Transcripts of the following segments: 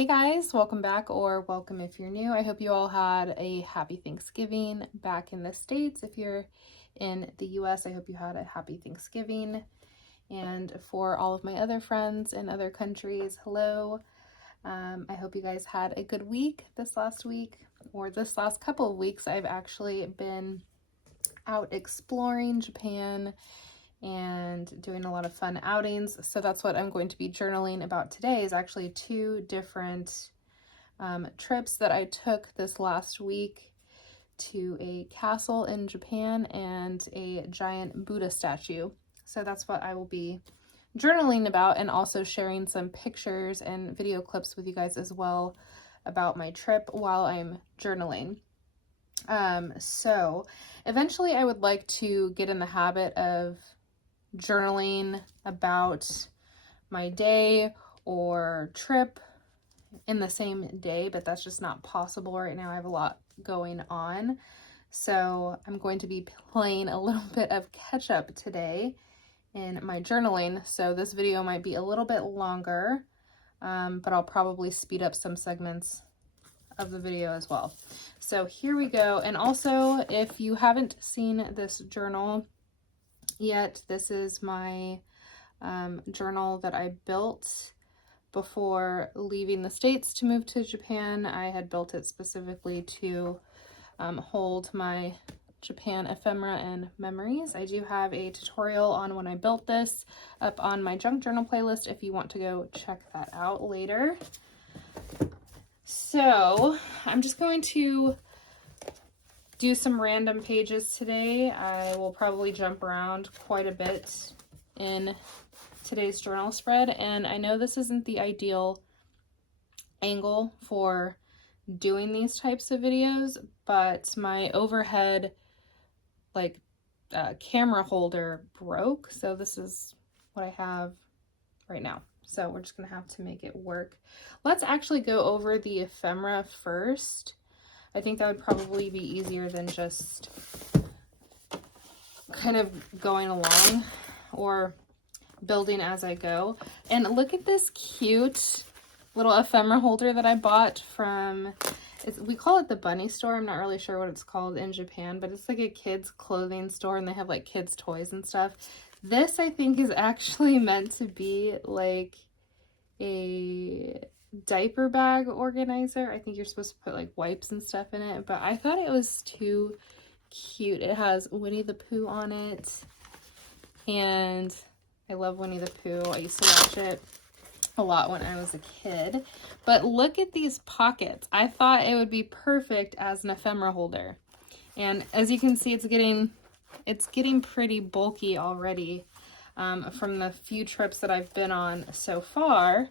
Hey guys, welcome back, or welcome if you're new. I hope you all had a happy Thanksgiving back in the States. If you're in the US, I hope you had a happy Thanksgiving. And for all of my other friends in other countries, hello. I hope you guys had a good week this last week, or this last couple of weeks. I've actually been out exploring Japan and doing a lot of fun outings. So that's what I'm going to be journaling about today, is actually two different trips that I took this last week to a castle in Japan and a giant Buddha statue. So that's what I will be journaling about, and also sharing some pictures and video clips with you guys as well about my trip while I'm journaling. So eventually I would like to get in the habit of journaling about my day or trip in the same day, but that's just not possible right now. I have a lot going on, so I'm going to be playing a little bit of catch up today in my journaling. So this video might be a little bit longer, but I'll probably speed up some segments of the video as well. So here we go. And also, if you haven't seen this journal yet, this is my journal that I built before leaving the States to move to Japan. I had built it specifically to hold my Japan ephemera and memories. I do have a tutorial on when I built this up on my junk journal playlist if you want to go check that out later. So I'm just going to do some random pages today. I will probably jump around quite a bit in today's journal spread, and I know this isn't the ideal angle for doing these types of videos, but my overhead camera holder broke, so this is what I have right now. So we're just gonna have to make it work. Let's actually go over the ephemera first. I think that would probably be easier than just kind of going along or building as I go. And look at this cute little ephemera holder that I bought from, we call it the bunny store. I'm not really sure what it's called in Japan, but it's like a kids clothing store, and they have like kids toys and stuff. This, I think, is actually meant to be like a diaper bag organizer. I think you're supposed to put like wipes and stuff in it, but I thought it was too cute. It has Winnie the Pooh on it, and I love Winnie the Pooh. I used to watch it a lot when I was a kid. But look at these pockets. I thought it would be perfect as an ephemera holder. And as you can see, it's getting pretty bulky already from the few trips that I've been on so far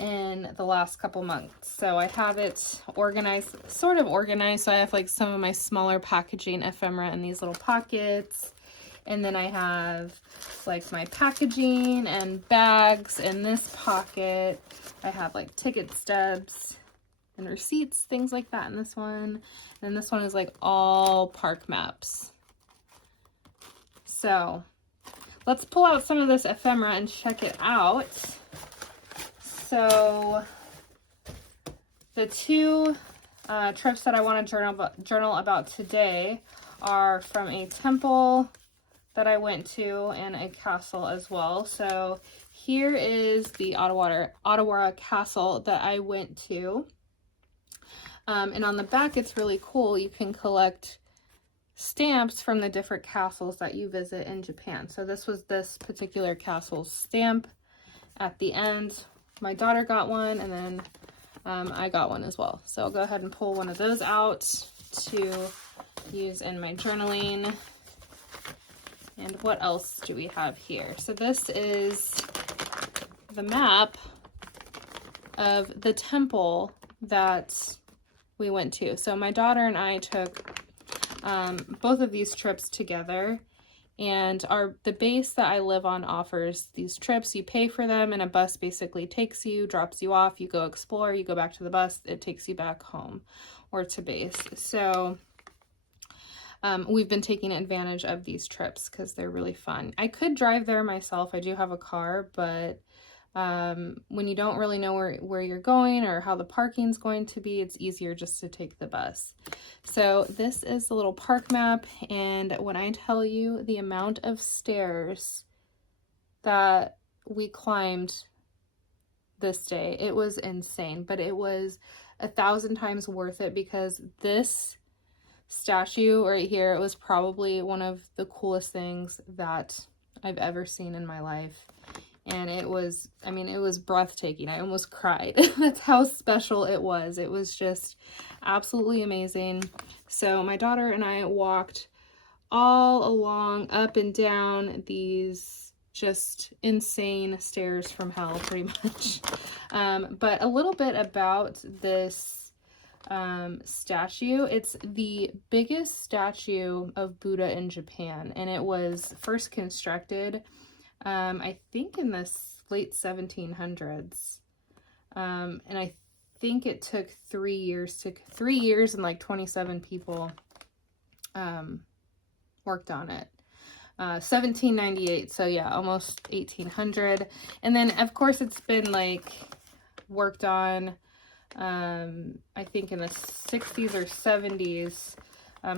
in the last couple months. So I have it organized, sort of organized. So I have like some of my smaller packaging ephemera in these little pockets. And then I have like my packaging and bags in this pocket. I have like ticket stubs and receipts, things like that in this one. And this one is like all park maps. So let's pull out some of this ephemera and check it out. So the two trips that I want to journal about today are from a temple that I went to and a castle as well. So here is the Odowara castle that I went to. And on the back, it's really cool. You can collect stamps from the different castles that you visit in Japan. So this was this particular castle's stamp at the end. My daughter got one, and then I got one as well. So I'll go ahead and pull one of those out to use in my journaling. And what else do we have here? So this is the map of the temple that we went to. So my daughter and I took both of these trips together, and the base that I live on offers these trips. You pay for them, and a bus basically takes you, drops you off, you go explore, you go back to the bus, it takes you back home or to base. So we've been taking advantage of these trips because they're really fun. I could drive there myself. I do have a car, but When you don't really know where you're going or how the parking's going to be, it's easier just to take the bus. So this is the little park map, and when I tell you the amount of stairs that we climbed this day, it was insane, but it was 1,000 times worth it, because this statue right here, it was probably one of the coolest things that I've ever seen in my life. And it was, I mean, it was breathtaking. I almost cried. That's how special it was. It was just absolutely amazing. So my daughter and I walked all along, up and down these just insane stairs from hell, pretty much. But a little bit about this statue. It's the biggest statue of Buddha in Japan, and it was first constructed I think in the late 1700s, and I think it took 3 years. And like 27 people worked on it. 1798, so yeah, almost 1800. And then of course it's been like worked on, I think in the 60s or 70s.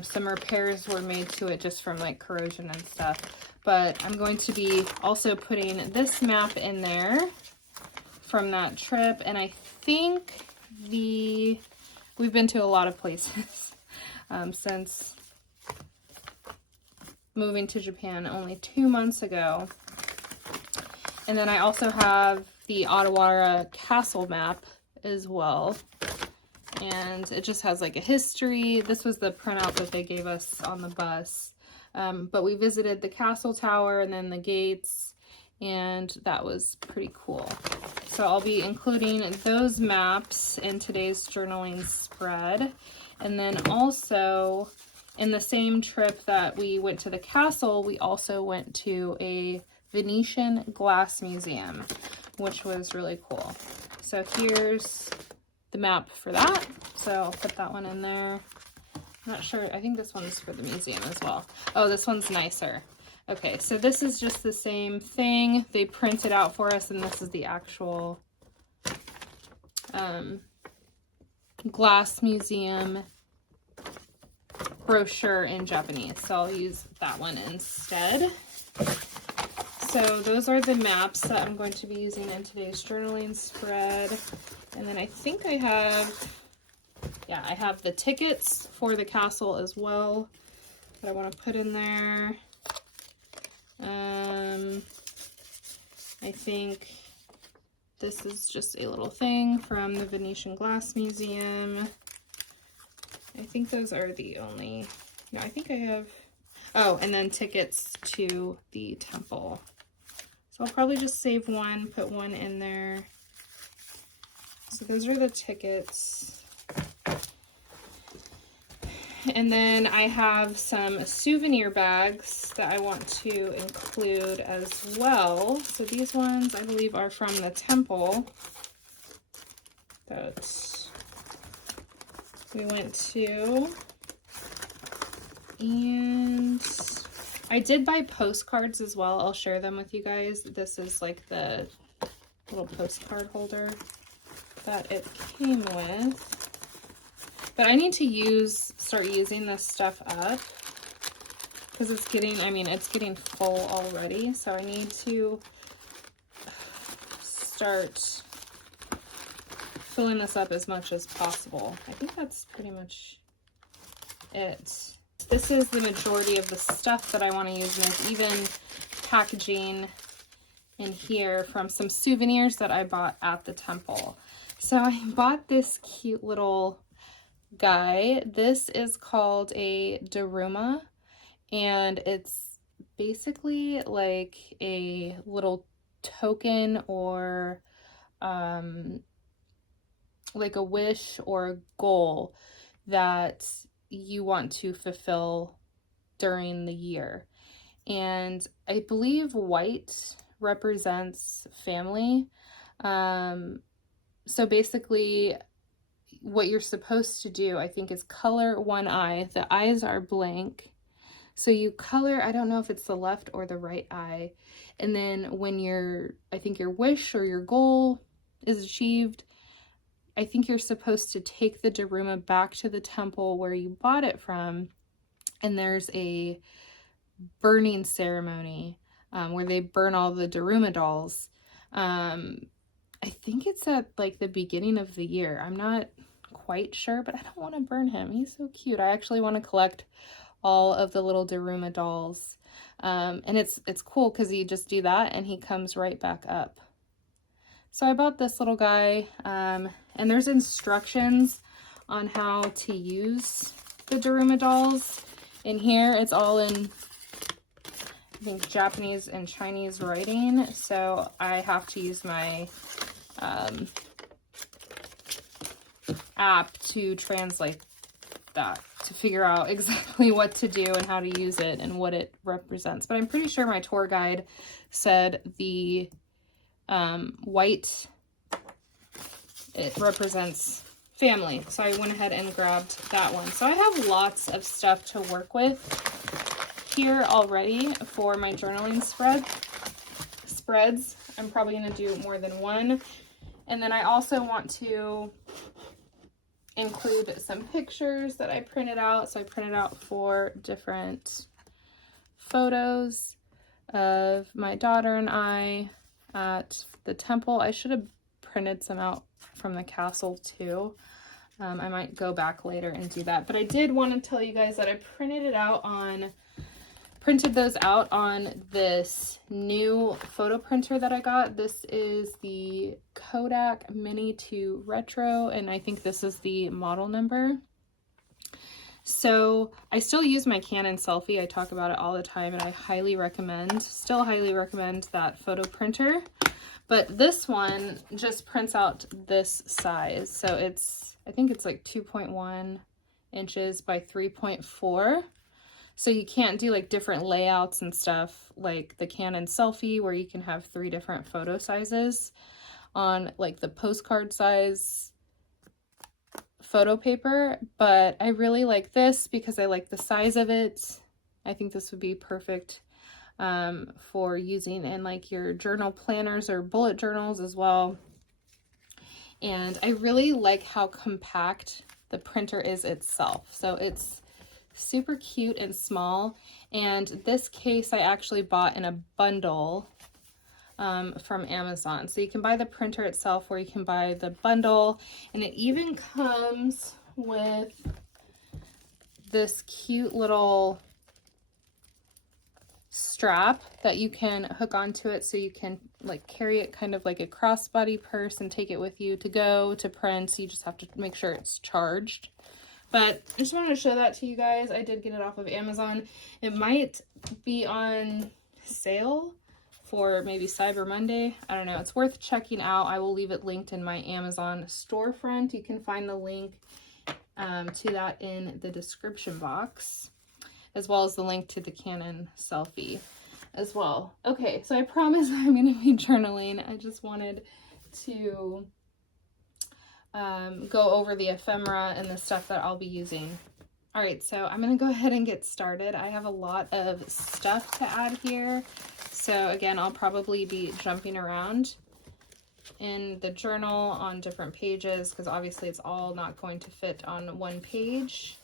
Some repairs were made to it just from like corrosion and stuff. But I'm going to be also putting this map in there from that trip. And I think we've been to a lot of places since moving to Japan only 2 months ago. And then I also have the Odowara castle map as well. And it just has like a history. This was the printout that they gave us on the bus. But we visited the castle tower and then the gates, and that was pretty cool. So I'll be including those maps in today's journaling spread. And then also in the same trip that we went to the castle, we also went to a Venetian glass museum, which was really cool. So here's the map for that. So I'll put that one in there. I'm not sure. I think this one's for the museum as well. Oh, this one's nicer. Okay, so this is just the same thing. They printed out for us, and this is the actual glass museum brochure in Japanese. So I'll use that one instead. So those are the maps that I'm going to be using in today's journaling spread. And then I think I have the tickets for the castle as well that I want to put in there. I think this is just a little thing from the Venetian Glass Museum. I think those are the only, no, I think I have, oh, and then tickets to the temple. So I'll probably just save one, put one in there. So those are the tickets. And then I have some souvenir bags that I want to include as well. So these ones I believe are from the temple that we went to. And I did buy postcards as well. I'll share them with you guys. This is like the little postcard holder that it came with. But I need to start using this stuff up because it's getting, it's getting full already. So I need to start filling this up as much as possible. I think that's pretty much it. This is the majority of the stuff that I want to use, and there's even packaging in here from some souvenirs that I bought at the temple. So I bought this cute little guy. This is called a daruma, and it's basically like a little token or like a wish or a goal that you want to fulfill during the year. And I believe white represents family. So basically what you're supposed to do, I think, is color one eye. The eyes are blank. So you color, I don't know if it's the left or the right eye. And then when I think your wish or your goal is achieved, I think you're supposed to take the daruma back to the temple where you bought it from. And there's a burning ceremony where they burn all the daruma dolls. I think it's at like the beginning of the year. I'm not quite sure, but I don't want to burn him. He's so cute. I actually want to collect all of the little daruma dolls. And it's cool because you just do that and he comes right back up. So I bought this little guy, and there's instructions on how to use the daruma dolls. In here, it's all in, I think, Japanese and Chinese writing, so I have to use my app to translate that, to figure out exactly what to do and how to use it and what it represents. But I'm pretty sure my tour guide said the white, it represents family, so I went ahead and grabbed that one. So I have lots of stuff to work with here already for my journaling spreads. I'm probably going to do more than one. And then I also want to include some pictures that I printed out. So I printed out 4 different photos of my daughter and I at the temple. I should have printed some out from the castle too. I might go back later and do that, but I did want to tell you guys that I printed those out on this new photo printer that I got. This is the Kodak Mini 2 Retro, and I think this is the model number. So I still use my Canon Selfie. I talk about it all the time, and I still highly recommend that photo printer. But this one just prints out this size. So I think it's like 2.1 inches by 3.4. So you can't do like different layouts and stuff like the Canon Selfie where you can have 3 different photo sizes on like the postcard size photo paper. But I really like this because I like the size of it. I think this would be perfect for using in like your journal planners or bullet journals as well. And I really like how compact the printer is itself. So it's super cute and small. And this case I actually bought in a bundle from Amazon. So you can buy the printer itself or you can buy the bundle. And it even comes with this cute little strap that you can hook onto it so you can like carry it kind of like a crossbody purse and take it with you to go to print. You just have to make sure it's charged. But I just wanted to show that to you guys. I did get it off of Amazon. It might be on sale for maybe Cyber Monday. I don't know. It's worth checking out. I will leave it linked in my Amazon storefront. You can find the link to that in the description box, as well as the link to the Canon Selfie as well. Okay, so I promise I'm going to be journaling. I just wanted to go over the ephemera and the stuff that I'll be using. All right, so I'm going to go ahead and get started. I have a lot of stuff to add here. So again, I'll probably be jumping around in the journal on different pages because obviously it's all not going to fit on one page.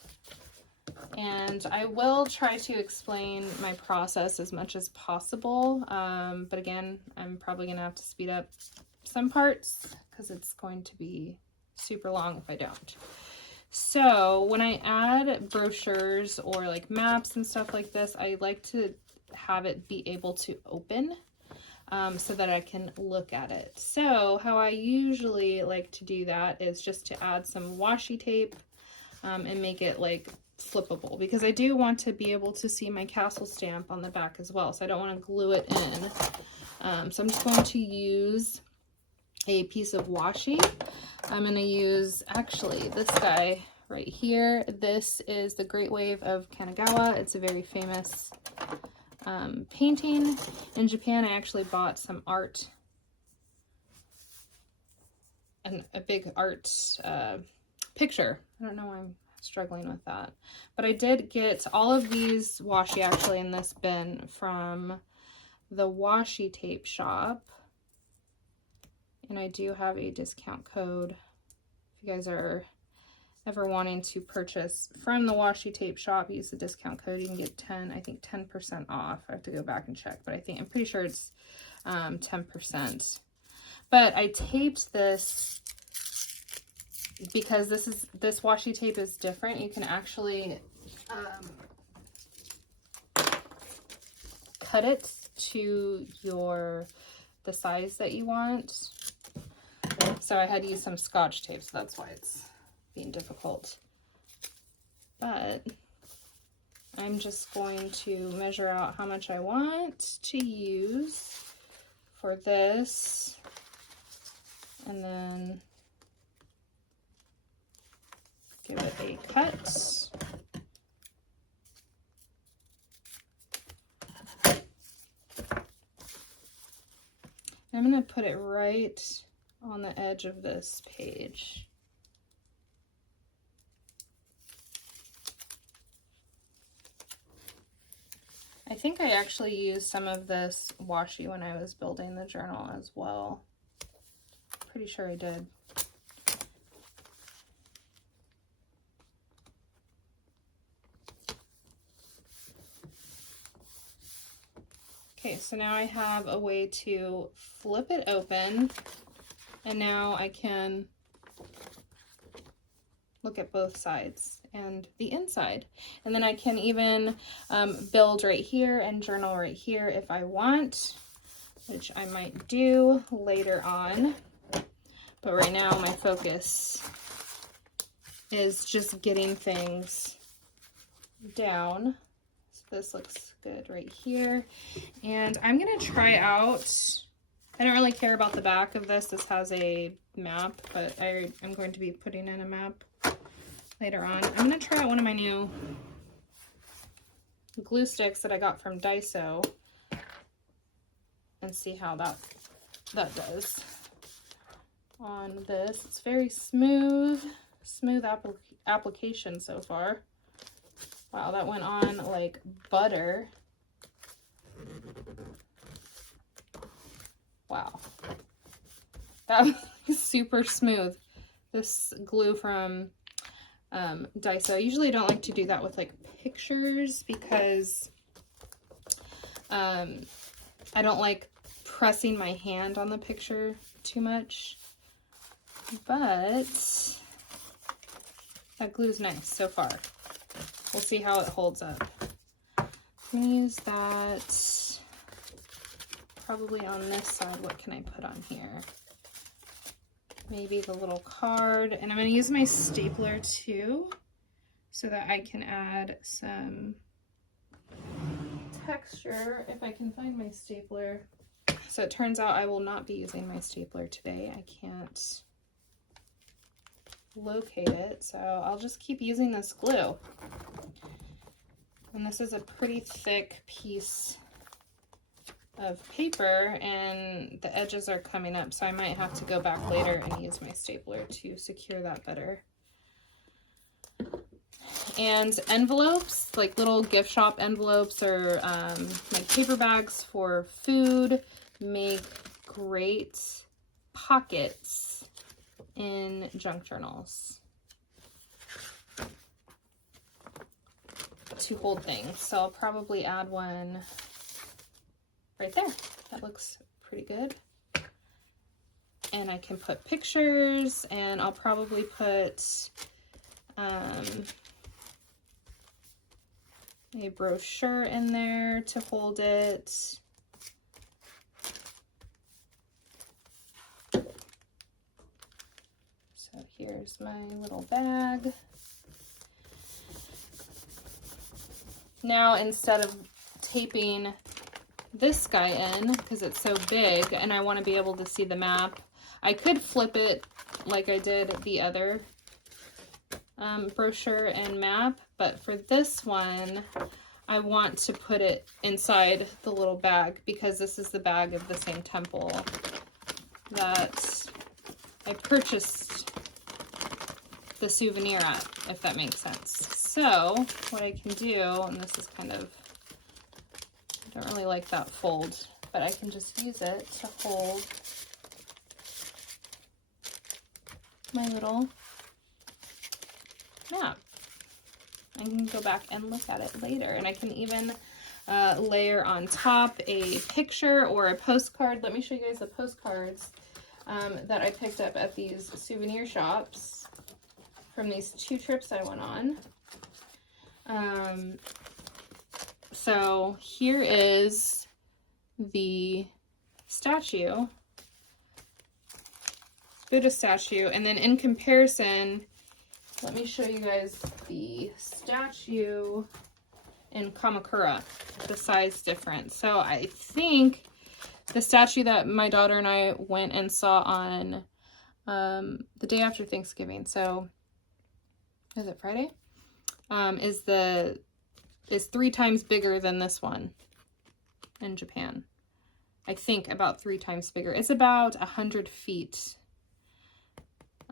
And I will try to explain my process as much as possible. But again, I'm probably going to have to speed up some parts because it's going to be super long if I don't. So when I add brochures or like maps and stuff like this, I like to have it be able to open so that I can look at it. So how I usually like to do that is just to add some washi tape and make it like flippable, because I do want to be able to see my castle stamp on the back as well. So I don't want to glue it in. So I'm just going to use a piece of washi. I'm going to use actually this guy right here. This is the Great Wave of Kanagawa. It's a very famous painting. In Japan, I actually bought some art, and a big art picture. I don't know why I'm struggling with that. But I did get all of these washi actually in this bin from the washi tape shop. And I do have a discount code. If you guys are ever wanting to purchase from the washi tape shop, use the discount code. You can get 10% off. I have to go back and check, but I'm pretty sure it's 10%. But I taped this because this washi tape is different. You can actually cut it to the size that you want. So I had to use some Scotch tape, so that's why it's being difficult. But I'm just going to measure out how much I want to use for this, and then give it a cut. I'm going to put it right on the edge of this page. I think I actually used some of this washi when I was building the journal as well. Pretty sure I did. Okay, so now I have a way to flip it open, and now I can look at both sides and the inside. And then I can even build right here and journal right here if I want, which I might do later on. But right now my focus is just getting things down. So this looks good right here. And I'm gonna try out, I don't really care about the back of this. This has a map, but I'm going to be putting in a map later on. I'm going to try out one of my new glue sticks that I got from DAISO and see how that does on this. It's very smooth application so far. Wow, that went on like butter. Wow, that was super smooth. This glue from DAISO. I usually don't like to do that with like pictures because I don't like pressing my hand on the picture too much, but that glue's nice so far. We'll see how it holds up. I'm gonna use that probably on this side. What can I put on here? Maybe the little card, and I'm going to use my stapler too so that I can add some texture if I can find my stapler. So it turns out I will not be using my stapler today. I can't locate it, so I'll just keep using this glue. And this is a pretty thick piece of paper, and the edges are coming up, so I might have to go back later and use my stapler to secure that better. And envelopes, like little gift shop envelopes or like paper bags for food, make great pockets in junk journals to hold things. So I'll probably add one right there. That looks pretty good. And I can put pictures, and I'll probably put a brochure in there to hold it. So here's my little bag. Now, instead of taping this guy in, because it's so big and I want to be able to see the map, I could flip it like I did the other brochure and map, but for this one I want to put it inside the little bag because this is the bag of the same temple that I purchased the souvenir at, if that makes sense. So what I can do, and this is kind of, I don't really like that fold, but I can just use it to hold my little map. I can go back and look at it later, and I can even layer on top a picture or a postcard. Let me show you guys the postcards that I picked up at these souvenir shops from these 2 trips I went on. So here is the statue, Buddha statue, and then in comparison, let me show you guys the statue in Kamakura, the size difference. So I think the statue that my daughter and I went and saw on the day after Thanksgiving, so is it Friday? Is 3 times bigger than this one in Japan. I think about 3 times bigger. It's about 100 feet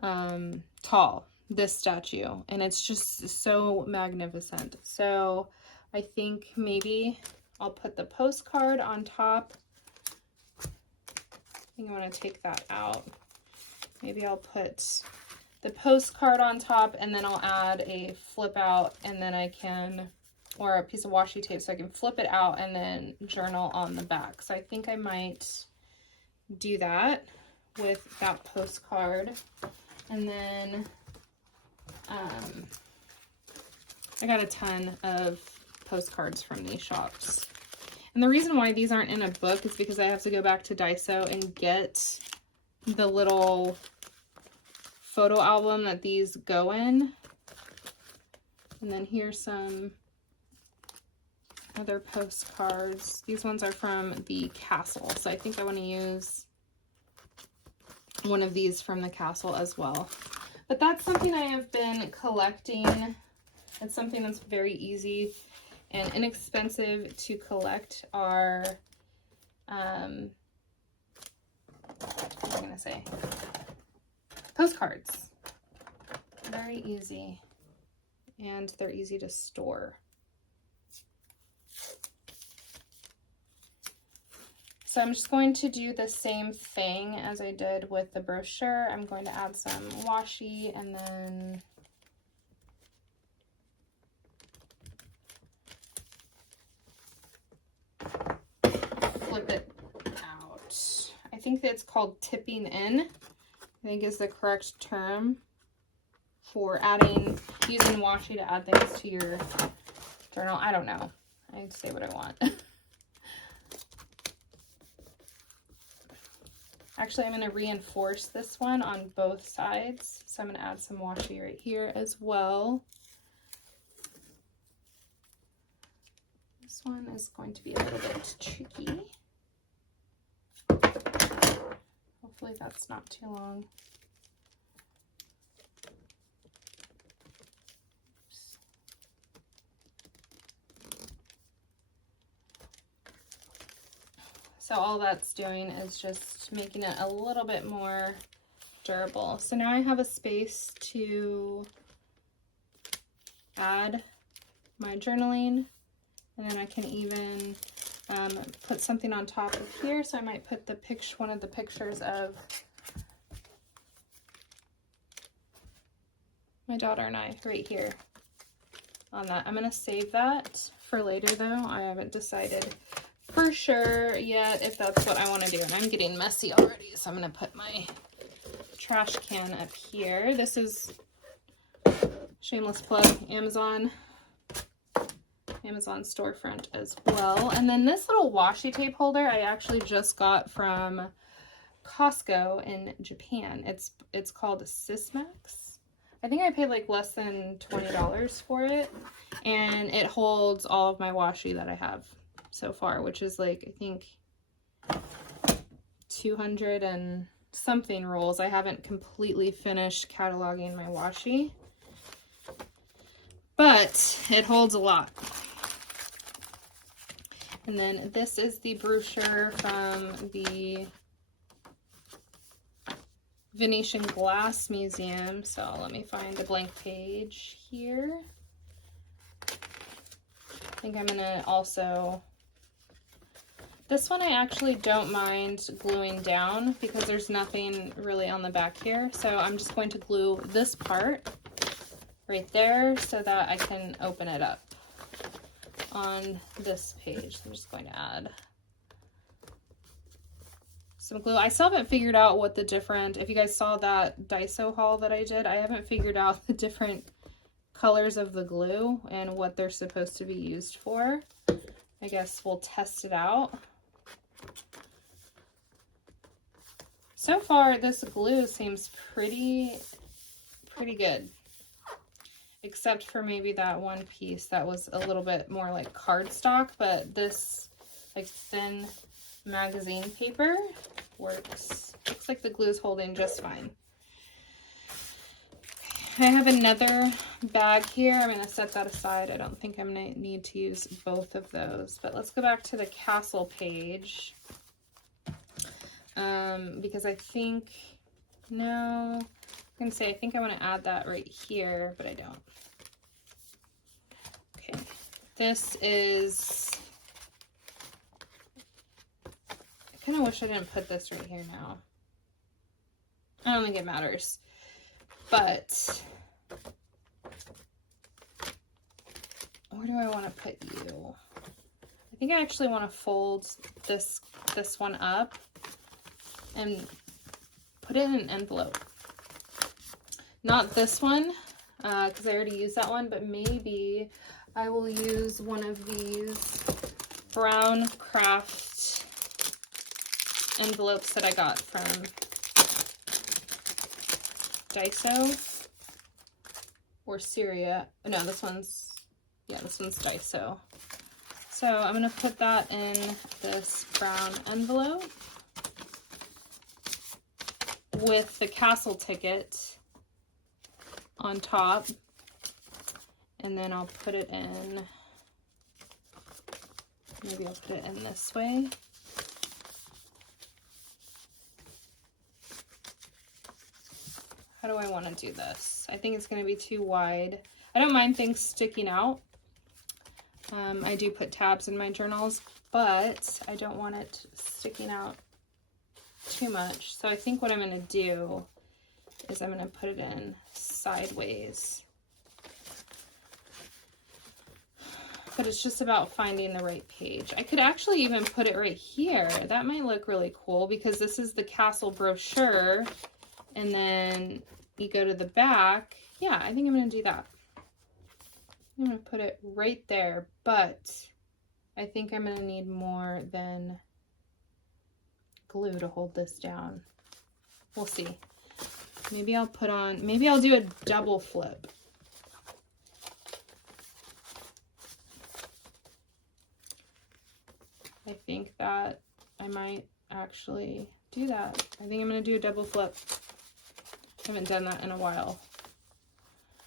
tall, this statue, and it's just so magnificent. So I think maybe I'll put the postcard on top. I think I want to take that out. Maybe I'll put the postcard on top, and then I'll add a flip out, and then I can, or a piece of washi tape, so I can flip it out and then journal on the back. So I think I might do that with that postcard. And then I got a ton of postcards from these shops. And the reason why these aren't in a book is because I have to go back to Daiso and get the little photo album that these go in. And then here's some other postcards. These ones are from the castle, so I think I want to use one of these from the castle as well. But that's something I have been collecting. It's something that's very easy and inexpensive to collect are, what am I gonna say? Postcards. Very easy, and they're easy to store. So I'm just going to do the same thing as I did with the brochure. I'm going to add some washi and then flip it out. I think that's called tipping in, I think is the correct term for using washi to add things to your journal. I don't know. I say what I want. Actually, I'm going to reinforce this one on both sides. So I'm going to add some washi right here as well. This one is going to be a little bit tricky. Hopefully that's not too long. So all that's doing is just making it a little bit more durable. So now I have a space to add my journaling, and then I can even put something on top of here. So I might put one of the pictures of my daughter and I right here on that. I'm gonna save that for later though. I haven't decided for sure yet if that's what I want to do, and I'm getting messy already, so I'm going to put my trash can up here. This is, shameless plug, Amazon storefront as well. And then this little washi tape holder I actually just got from COSTCO in Japan. It's called Sysmax. I think I paid like less than $20 for it, and it holds all of my washi that I have so far, which is like, I think 200 and something rolls. I haven't completely finished cataloging my washi, but it holds a lot. And then this is the brochure from the Venetian Glass Museum. So let me find a blank page here. I think I'm gonna also, this one I actually don't mind gluing down because there's nothing really on the back here. So I'm just going to glue this part right there so that I can open it up on this page. I'm just going to add some glue. I still haven't figured out what the different, if you guys saw that Daiso haul that I did, I haven't figured out the different colors of the glue and what they're supposed to be used for. I guess we'll test it out. So far, this glue seems pretty good. Except for maybe that one piece that was a little bit more like cardstock, but this like thin magazine paper works. Looks like the glue's holding just fine. I have another bag here. I'm going to set that aside. I don't think I'm going to need to use both of those. But let's go back to the castle page. Because I think, no, I'm going to say I think I want to add that right here, but I don't. Okay, this is, I kind of wish I didn't put this right here now. I don't think it matters. But where do I want to put you? I think I actually want to fold this one up and put it in an envelope. Not this one, because I already used that one, but maybe I will use one of these brown craft envelopes that I got from Daiso or Syria. No, this one's Daiso. So I'm going to put that in this brown envelope with the castle ticket on top. And then I'll put it in, maybe I'll put it in this way. How do I want to do this? I think it's going to be too wide. I don't mind things sticking out. I do put tabs in my journals, but I don't want it sticking out too much. So I think what I'm going to do is I'm going to put it in sideways. But it's just about finding the right page. I could actually even put it right here. That might look really cool because this is the castle brochure. And then you go to the back. Yeah, I think I'm going to do that. I'm going to put it right there, but I think I'm going to need more than glue to hold this down. We'll see. Maybe I'll do a double flip. I think that I might actually do that. I think I'm going to do a double flip. I haven't done that in a while.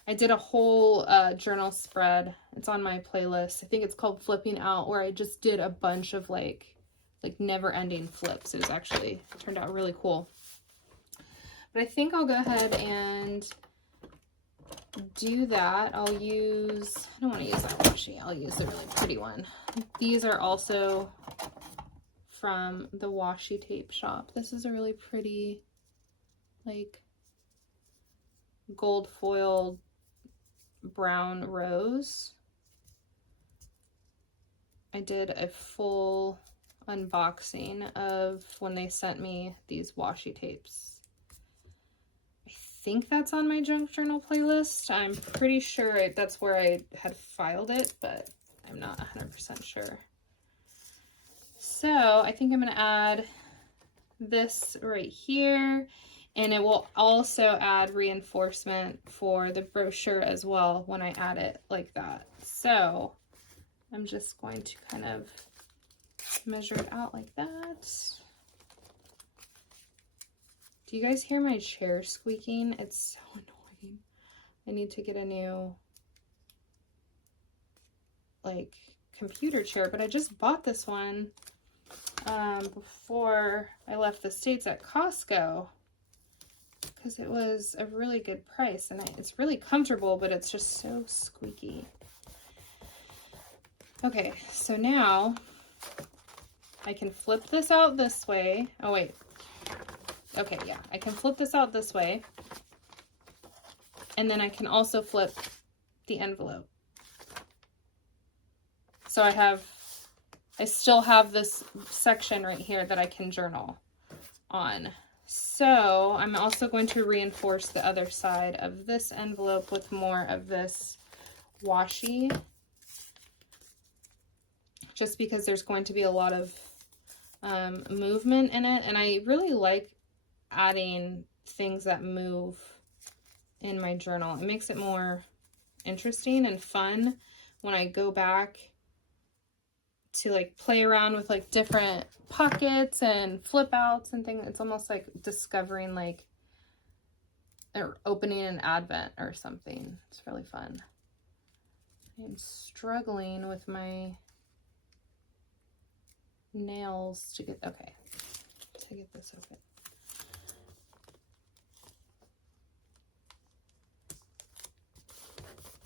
I did a whole journal spread. It's on my playlist. I think it's called Flipping Out, where I just did a bunch of like never-ending flips. It turned out really cool. But I think I'll go ahead and do that. I don't want to use that washi. I'll use the really pretty one. These are also from the washi tape shop. This is a really pretty, like, gold foiled brown rose. I did a full unboxing of when they sent me these washi tapes. I think that's on my junk journal playlist. I'm pretty sure that's where I had filed it, but I'm not 100% sure. So I think I'm going to add this right here, and it will also add reinforcement for the brochure as well when I add it like that. So I'm just going to kind of measure it out like that. Do you guys hear my chair squeaking? It's so annoying. I need to get a new, like, computer chair, but I just bought this one before I left the States at Costco. because it was a really good price, and it's really comfortable, but it's just so squeaky. Okay, so now I can flip this out this way. Oh wait. Okay, yeah, I can flip this out this way. And then I can also flip the envelope. So I still have this section right here that I can journal on. So I'm also going to reinforce the other side of this envelope with more of this washi, just because there's going to be a lot of movement in it, and I really like adding things that move in my journal. It makes it more interesting and fun when I go back to like play around with like different pockets and flip outs and things. It's almost like discovering like or opening an advent or something. It's really fun. I'm struggling with my nails to get, okay, to get this open.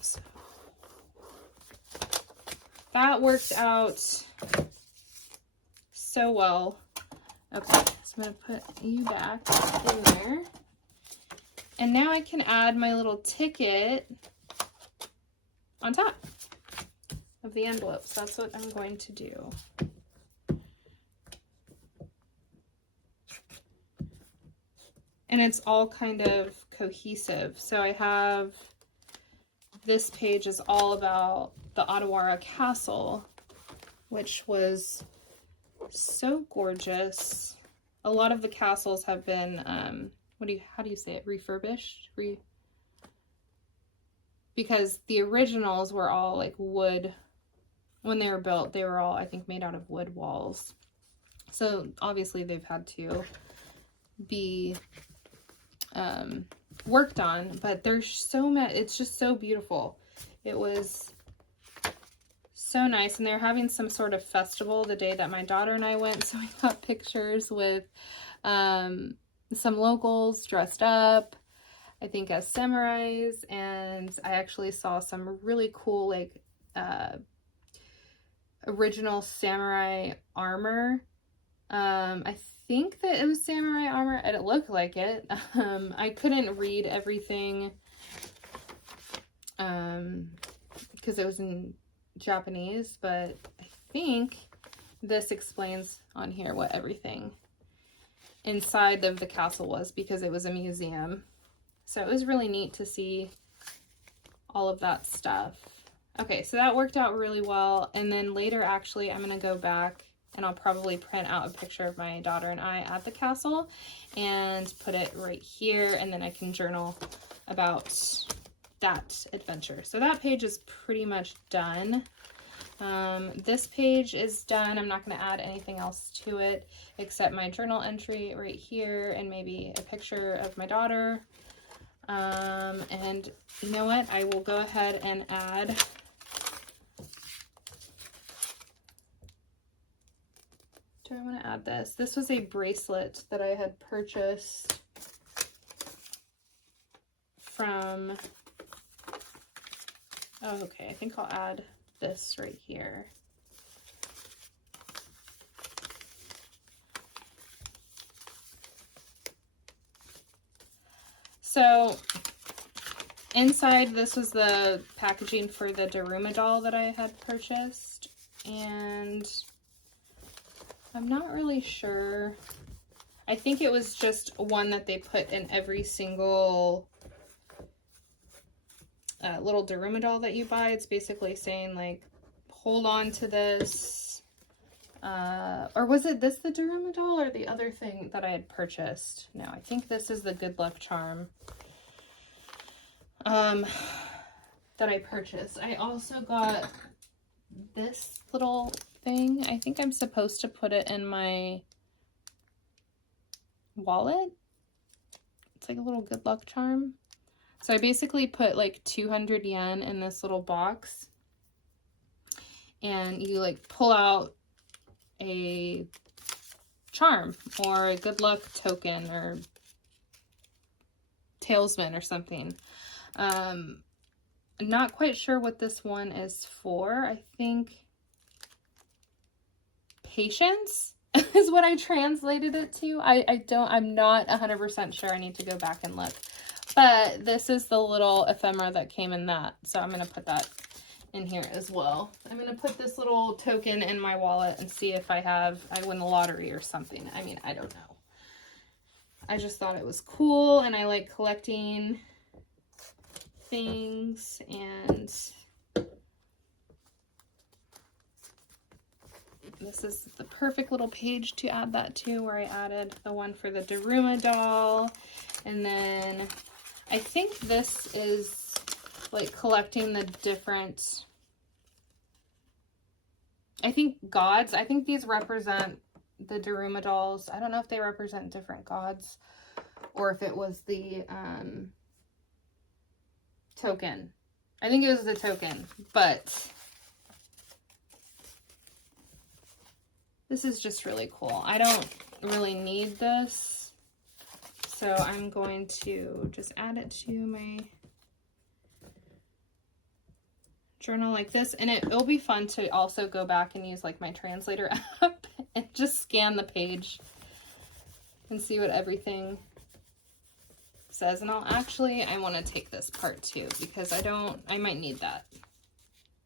So that worked out so well. Okay, so I'm gonna put you back in there. And now I can add my little ticket on top of the envelope. So that's what I'm going to do. And it's all kind of cohesive. So I have, this page is all about the Odowara castle, which was so gorgeous. A lot of the castles have been, how do you say it? Refurbished? Because the originals were all like wood. When they were built, they were all, I think, made out of wood walls. So obviously they've had to be worked on, but there's so much, it's just so beautiful. It was so nice, and they're having some sort of festival the day that my daughter and I went, so we got pictures with some locals dressed up, I think as samurais, and I actually saw some really cool like original samurai armor. I think that it was samurai armor, and it looked like it. I couldn't read everything because it was in Japanese, but I think this explains on here what everything inside of the castle was, because it was a museum. So it was really neat to see all of that stuff. Okay, so that worked out really well. And then later, actually, I'm going to go back and I'll probably print out a picture of my daughter and I at the castle and put it right here, and then I can journal about that adventure. So that page is pretty much done. This page is done. I'm not going to add anything else to it except my journal entry right here and maybe a picture of my daughter. And you know what? I will go ahead and add do I want to add this? This was a bracelet that I had purchased from, oh, okay, I think I'll add this right here. So inside, this was the packaging for the Daruma doll that I had purchased, and I'm not really sure. I think it was just one that they put in every single little Daruma doll that you buy. It's basically saying like, hold on to this. Or was it this the Daruma doll or the other thing that I had purchased? No, I think this is the good luck charm that I purchased. I also got this little thing. I think I'm supposed to put it in my wallet. It's like a little good luck charm. So I basically put like 200 yen in this little box, and you like pull out a charm or a good luck token or talesman or something. Not quite sure what this one is for. I think patience is what I translated it to. I'm not 100% sure. I need to go back and look. But this is the little ephemera that came in that. So I'm going to put that in here as well. I'm going to put this little token in my wallet and see if I win the lottery or something. I mean, I don't know. I just thought it was cool, and I like collecting things, and this is the perfect little page to add that to, where I added the one for the Daruma doll. And then I think this is like collecting the different, I think gods. I think these represent the Daruma dolls. I don't know if they represent different gods or if it was the token. I think it was the token, but this is just really cool. I don't really need this, so I'm going to just add it to my journal like this. And it'll be fun to also go back and use like my translator app and just scan the page and see what everything says. And I want to take this part too, because I might need that.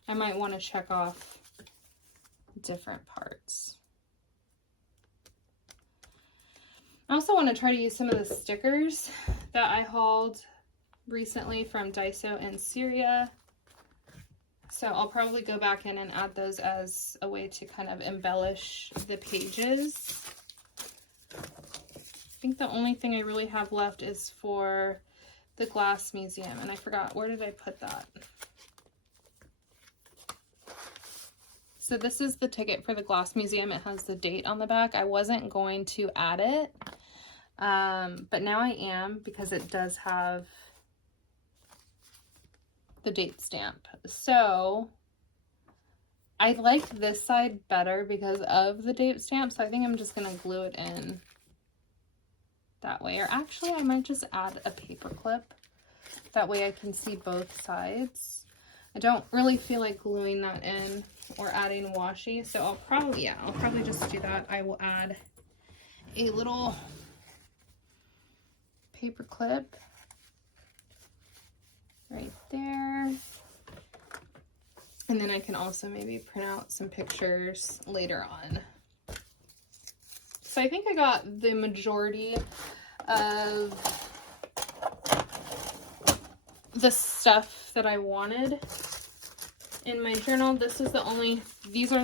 I might want to check off different parts. I also want to try to use some of the stickers that I hauled recently from DAISO in Syria. So I'll probably go back in and add those as a way to kind of embellish the pages. I think the only thing I really have left is for the glass museum, and I forgot, where did I put that? So this is the ticket for the glass museum. It has the date on the back. I wasn't going to add it, but now I am, because it does have the date stamp. So I like this side better because of the date stamp, so I think I'm just gonna glue it in that way. Or actually, I might just add a paper clip. That way I can see both sides. I don't really feel like gluing that in or adding washi, so I'll probably just do that. I will add a little paper clip right there. And then I can also maybe print out some pictures later on. So I think I got the majority of the stuff that I wanted in my journal. These are the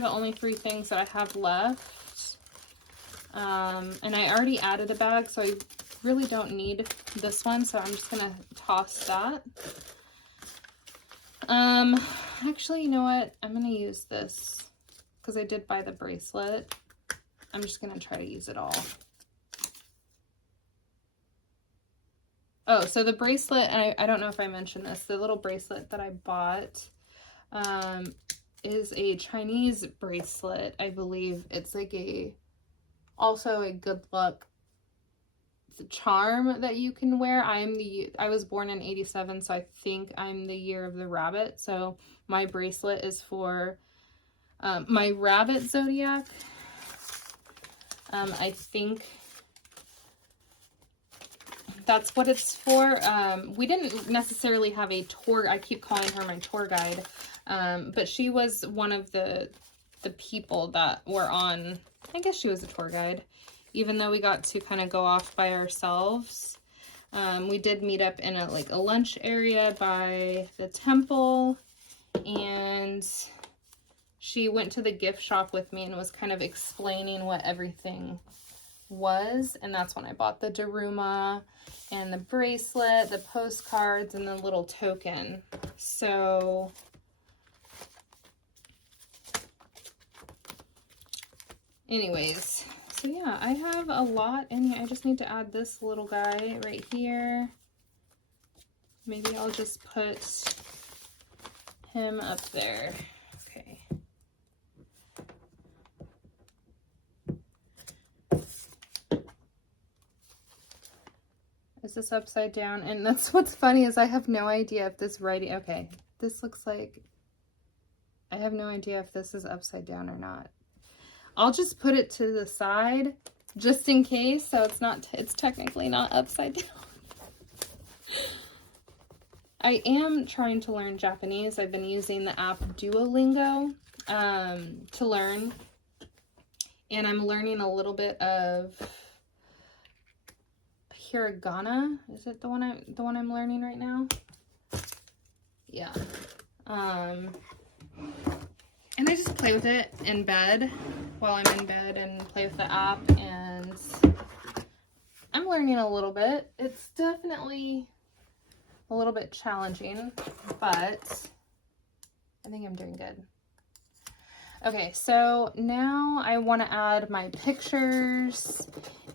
only 3 things that I have left. And I already added a bag, so I really don't need this one, so I'm just gonna toss that. Actually, you know what? I'm gonna use this because I did buy the bracelet. I'm just gonna try to use it all. Oh, so the bracelet, and I don't know if I mentioned this, the little bracelet that I bought is a Chinese bracelet, I believe. It's like also a good luck charm that you can wear. I was born in 87, so I think I'm the year of the rabbit. So my bracelet is for my rabbit zodiac. I think that's what it's for. We didn't necessarily have a tour. I keep calling her my tour guide. But she was one of the people that were on, I guess she was a tour guide, even though we got to kind of go off by ourselves. We did meet up in a lunch area by the temple, and she went to the gift shop with me and was kind of explaining what everything was. And that's when I bought the daruma and the bracelet, the postcards, and the little token. So anyways, so yeah, I have a lot in here. I just need to add this little guy right here. Maybe I'll just put him up there. Okay. Is this upside down? And that's what's funny is I have no idea if this writing, okay, this looks like, I have no idea if this is upside down or not. I'll just put it to the side just in case, so it's not, it's technically not upside down. I am trying to learn Japanese. I've been using the app Duolingo to learn, and I'm learning a little bit of hiragana. Is it the one I'm learning right now? Yeah. And I just play with it in bed while I'm in bed and play with the app, and I'm learning a little bit. It's definitely a little bit challenging, but I think I'm doing good. Okay, so now I want to add my pictures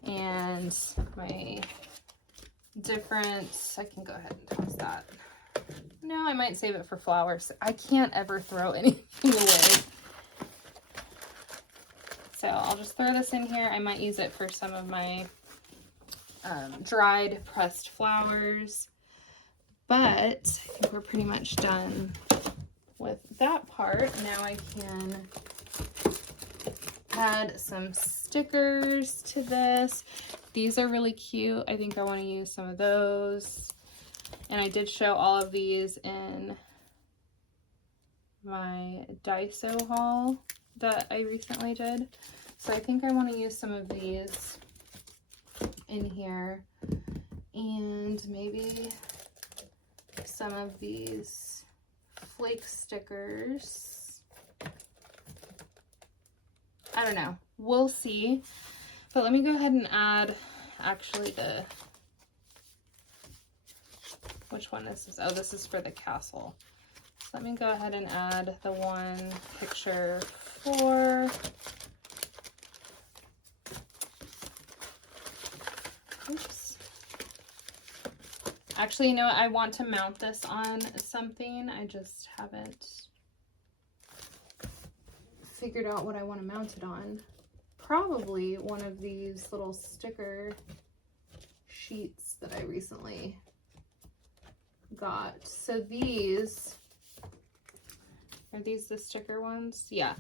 and my different, I can go ahead and toss that. No, I might save it for flowers. I can't ever throw anything away. So I'll just throw this in here. I might use it for some of my dried pressed flowers. But I think we're pretty much done with that part. Now I can add some stickers to this. These are really cute. I think I want to use some of those. And I did show all of these in my DAISO haul that I recently did. So I think I want to use some of these in here, and maybe some of these flake stickers. I don't know. We'll see. But let me go ahead and add actually the, which one is this? Oh, this is for the castle. So let me go ahead and add the one picture for actually, you know what? I want to mount this on something. I just haven't figured out what I want to mount it on. Probably one of these little sticker sheets that I recently got. So these, are these the sticker ones? Yeah.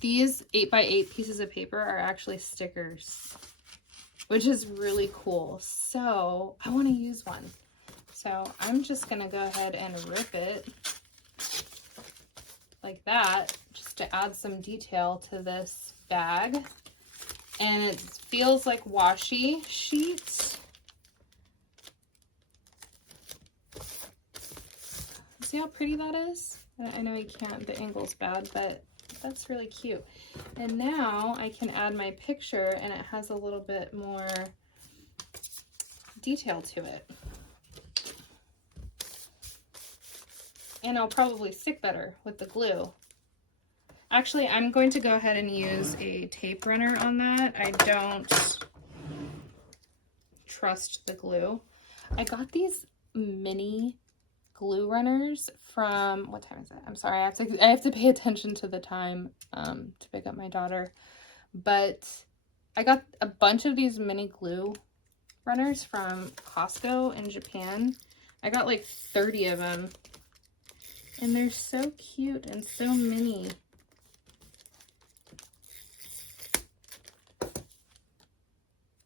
These 8x8 pieces of paper are actually stickers, which is really cool. So I want to use one. So I'm just going to go ahead and rip it like that, just to add some detail to this bag. And it feels like washi sheet. See how pretty that is? I know you can't, the angle's bad, but that's really cute. And now I can add my picture, and it has a little bit more detail to it. And it'll probably stick better with the glue. Actually, I'm going to go ahead and use a tape runner on that. I don't trust the glue. I got these mini glue runners from, what time is it? I'm sorry, I have to pay attention to the time to pick up my daughter. But I got a bunch of these mini glue runners from COSTCO in Japan. I got like 30 of them. And they're so cute and so mini.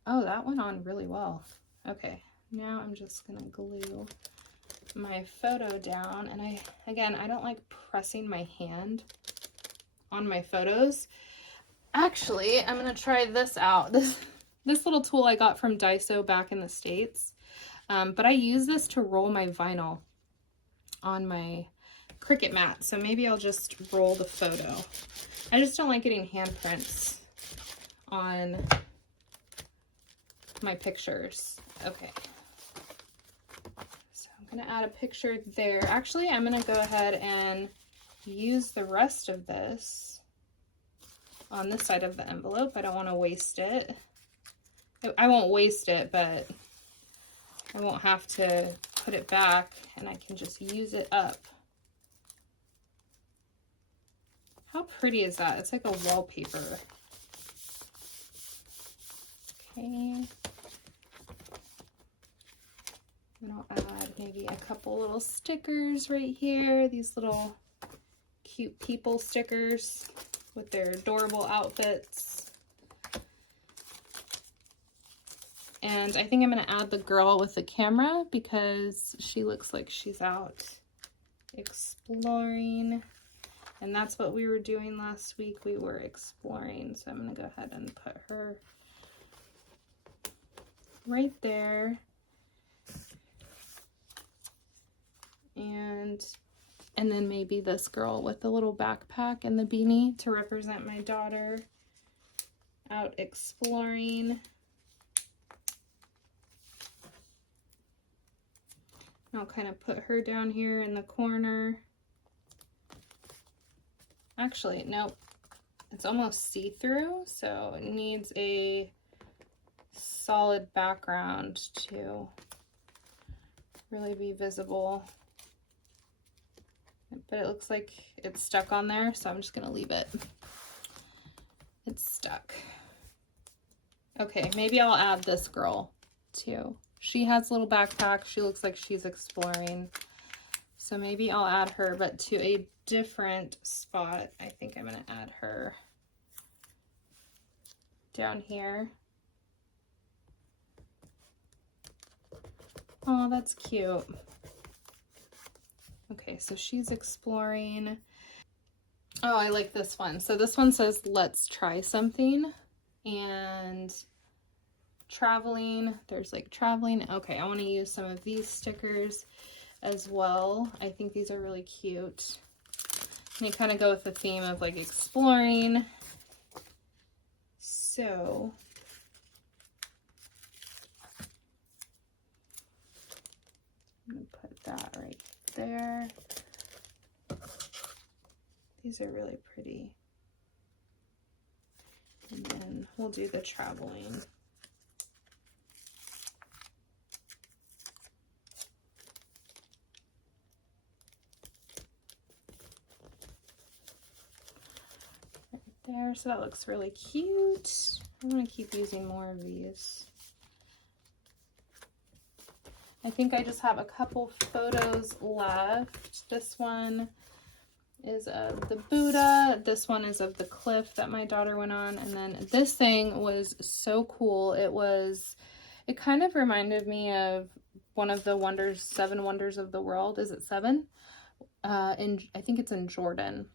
Oh, that went on really well. Okay, now I'm just gonna glue my photo down. And I don't like pressing my hand on my photos. Actually, I'm gonna try this out. This little tool I got from DAISO back in the States. But I use this to roll my vinyl on my Cricut mat, so maybe I'll just roll the photo. I just don't like getting handprints on my pictures. Okay, so I'm gonna add a picture there. Actually, I'm gonna go ahead and use the rest of this on this side of the envelope. I don't want to waste it. I won't waste it, but I won't have to put it back, and I can just use it up. How pretty is that? It's like a wallpaper. Okay. couple little stickers right here. These little cute people stickers with their adorable outfits. And I think I'm going to add the girl with the camera because she looks like she's out exploring. And that's what we were doing last week. We were exploring. So I'm going to go ahead and put her right there. And then maybe this girl with the little backpack and the beanie to represent my daughter out exploring. I'll kind of put her down here in the corner. Actually, nope. It's almost see-through, so it needs a solid background to really be visible. But it looks like it's stuck on there, so I'm just gonna leave it. It's stuck. Okay, maybe I'll add this girl too. She has a little backpack. She looks like she's exploring. So maybe I'll add her, but to a different spot. I think I'm gonna add her down here. Oh, that's cute. Okay, so she's exploring. Oh, I like this one. So this one says, let's try something. And traveling, there's like traveling. Okay, I want to use some of these stickers as well. I think these are really cute. And you kind of go with the theme of like exploring. So I'm going to put that right there. These are really pretty. And then we'll do the traveling. Right there, so that looks really cute. I'm going to keep using more of these. I think I just have a couple photos left. This one is of the Buddha. This one is of the cliff that my daughter went on. And then this thing was so cool. It kind of reminded me of one of the wonders, 7 wonders of the world. Is it 7? I think it's in Jordan.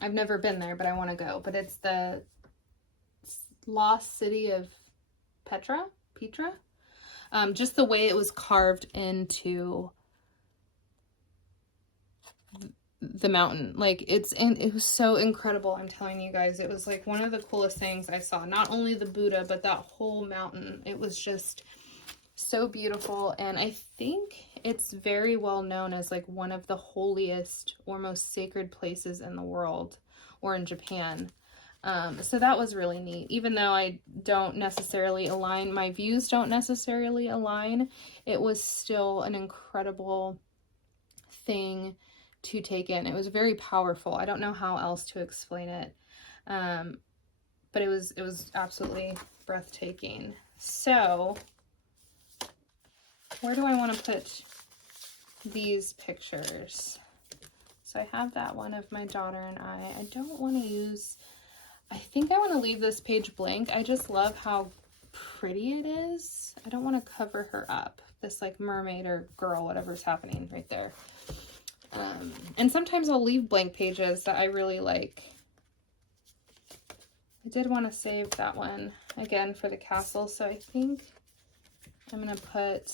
I've never been there, but I want to go. But it's the lost city of Petra. Just the way it was carved into the mountain, like it was so incredible. I'm telling you guys, it was like one of the coolest things I saw. Not only the Buddha, but that whole mountain. It was just so beautiful, and I think it's very well known as like one of the holiest or most sacred places in the world, or in Japan. So that was really neat. Even though I don't necessarily align, my views don't necessarily align, it was still an incredible thing to take in. It was very powerful. I don't know how else to explain it. But it was absolutely breathtaking. So where do I want to put these pictures? So I have that one of my daughter and I don't want to use, I think I want to leave this page blank. I just love how pretty it is. I don't want to cover her up. This like mermaid or girl, whatever's happening right there. And sometimes I'll leave blank pages that I really like. I did want to save that one again for the castle. So I think I'm going to put,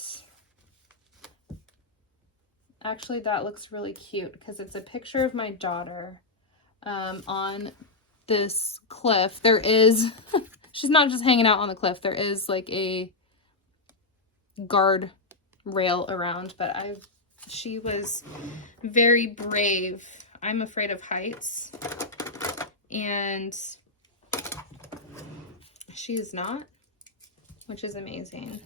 actually that looks really cute because it's a picture of my daughter on this cliff. There is, she's not just hanging out on the cliff. There is like a guard rail around, but she was very brave. I'm afraid of heights, and she is not, which is amazing.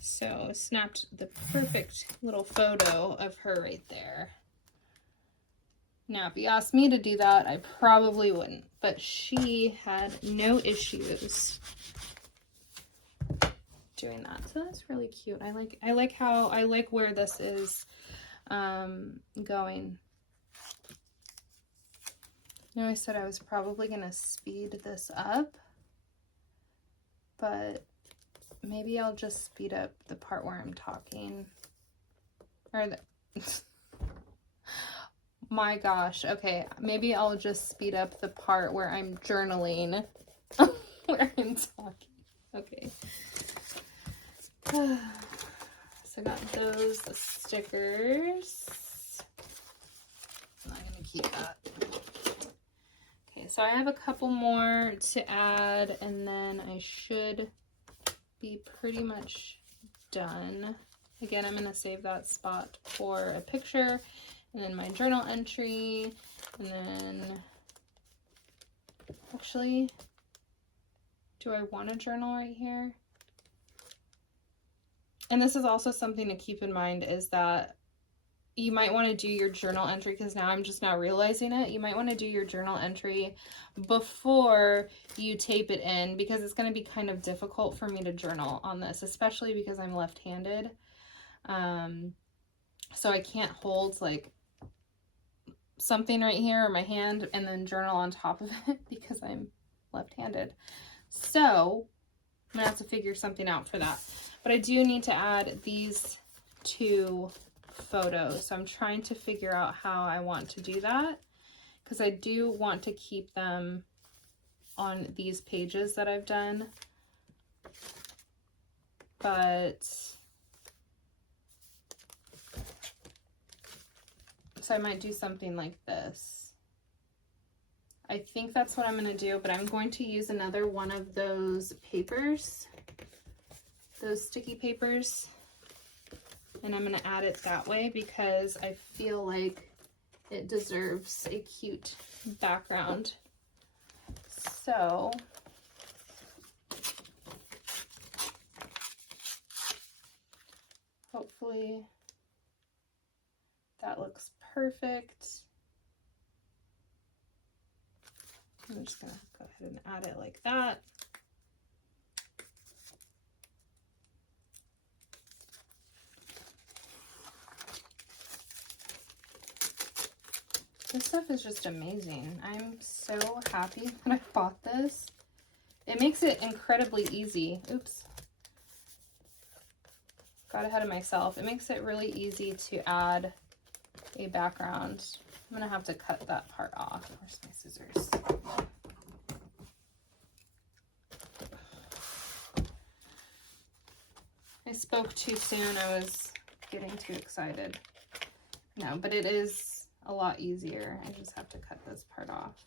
So snapped the perfect little photo of her right there. Now, if you asked me to do that, I probably wouldn't, but she had no issues. doing that. So that's really cute. I like where this is going. I know I said I was probably gonna speed this up, but maybe I'll just speed up the part where I'm talking. Or my gosh, okay, maybe I'll just speed up the part where I'm journaling. Where I'm talking. Okay. So I got those stickers. I'm not gonna keep that. Okay, so I have a couple more to add, and then I should be pretty much done. Again, I'm gonna save that spot for a picture, and then my journal entry, and then actually, do I want a journal right here? And this is also something to keep in mind, is that you might want to do your journal entry, because now I'm just now realizing it. You might want to do your journal entry before you tape it in, because it's going to be kind of difficult for me to journal on this, especially because I'm left-handed. So I can't hold like something right here or my hand and then journal on top of it because I'm left-handed. So I'm gonna have to figure something out for that. But I do need to add these 2 photos. So I'm trying to figure out how I want to do that, because I do want to keep them on these pages that I've done. But so I might do something like this. I think that's what I'm going to do, but I'm going to use another one of those papers, those sticky papers, and I'm going to add it that way because I feel like it deserves a cute background. So hopefully that looks perfect. I'm just gonna go ahead and add it like that. This stuff is just amazing. I'm so happy that I bought this. It makes it incredibly easy. Oops. Got ahead of myself. It makes it really easy to add a background. I'm gonna have to cut that part off. Where's my scissors? I spoke too soon. I was getting too excited. No, but it is a lot easier. I just have to cut this part off.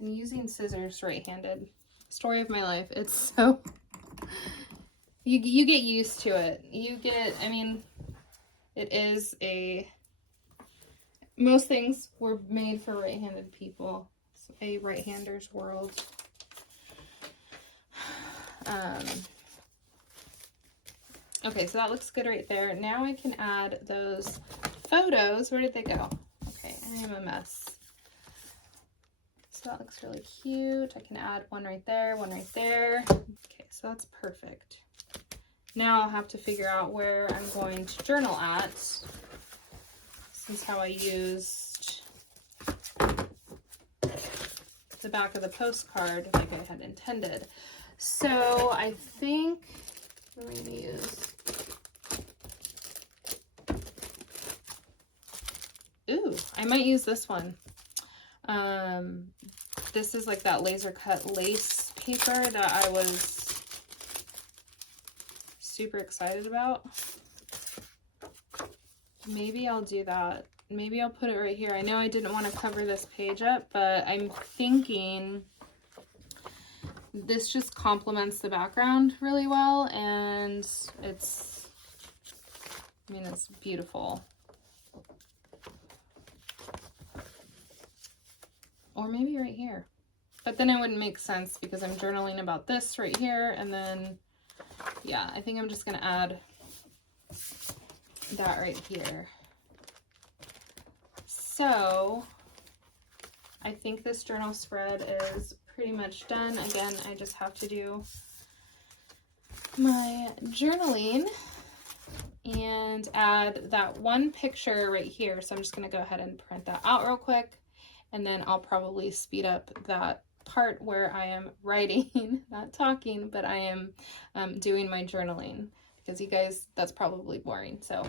I'm using scissors right-handed. Story of my life. It's so... You get used to it. I mean, it is most things were made for right-handed people. It's a right-hander's world. Okay, so that looks good right there. Now I can add those photos. Where did they go? Okay, I am a mess. So that looks really cute. I can add one right there, one right there. Okay, so that's perfect. Now I'll have to figure out where I'm going to journal at. This is how I used the back of the postcard like I had intended. So I think I'm going to use... Ooh, I might use this one. This is like that laser cut lace paper that I was super excited about. Maybe I'll do that. Maybe I'll put it right here. I know I didn't want to cover this page up, but I'm thinking this just complements the background really well, and it's beautiful. Or maybe right here. But then it wouldn't make sense because I'm journaling about this right here, and then, yeah, I think I'm just gonna add that right here. So I think this journal spread is pretty much done. Again, I just have to do my journaling and add that one picture right here. So I'm just going to go ahead and print that out real quick, and then I'll probably speed up that part where I am writing, not talking, but I am doing my journaling, because you guys, that's probably boring. So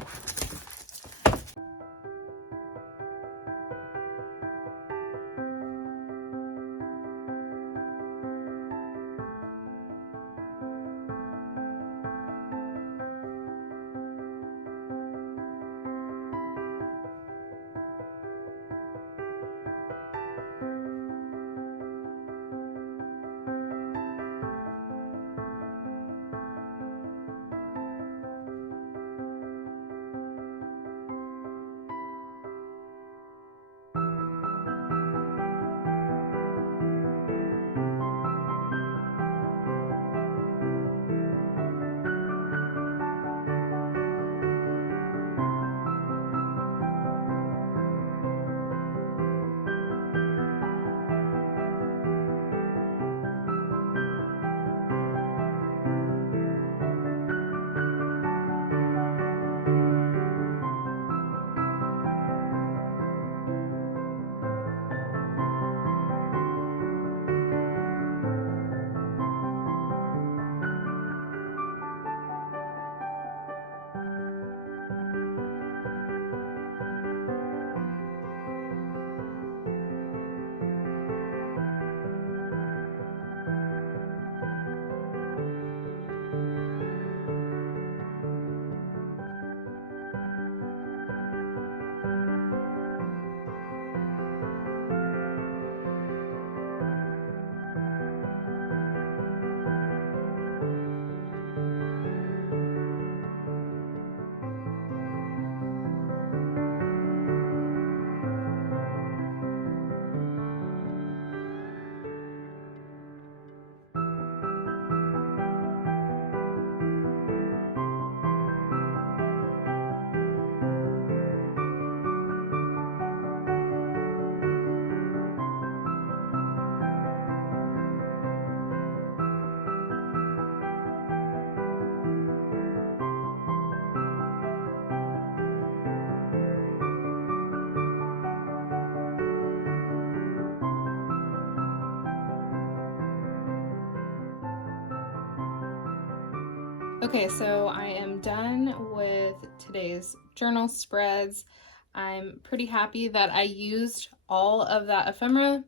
okay, so I am done with today's journal spreads. I'm pretty happy that I used all of that ephemera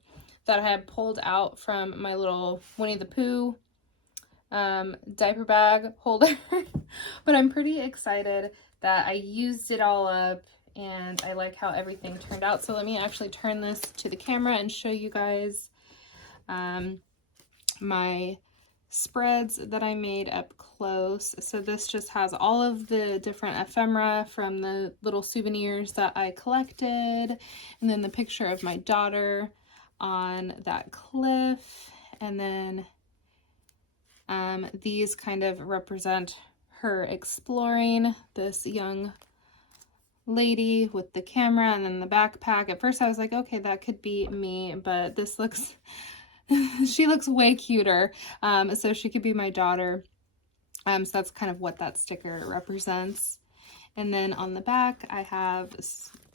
that I had pulled out from my little Winnie the Pooh diaper bag holder. But I'm pretty excited that I used it all up, and I like how everything turned out. So let me actually turn this to the camera and show you guys my spreads that I made up close. So this just has all of the different ephemera from the little souvenirs that I collected, and then the picture of my daughter on that cliff, and then these kind of represent her exploring, this young lady with the camera, and then the backpack. At first I was like, okay, that could be me, but this looks she looks way cuter, so she could be my daughter. So that's kind of what that sticker represents. And then on the back I have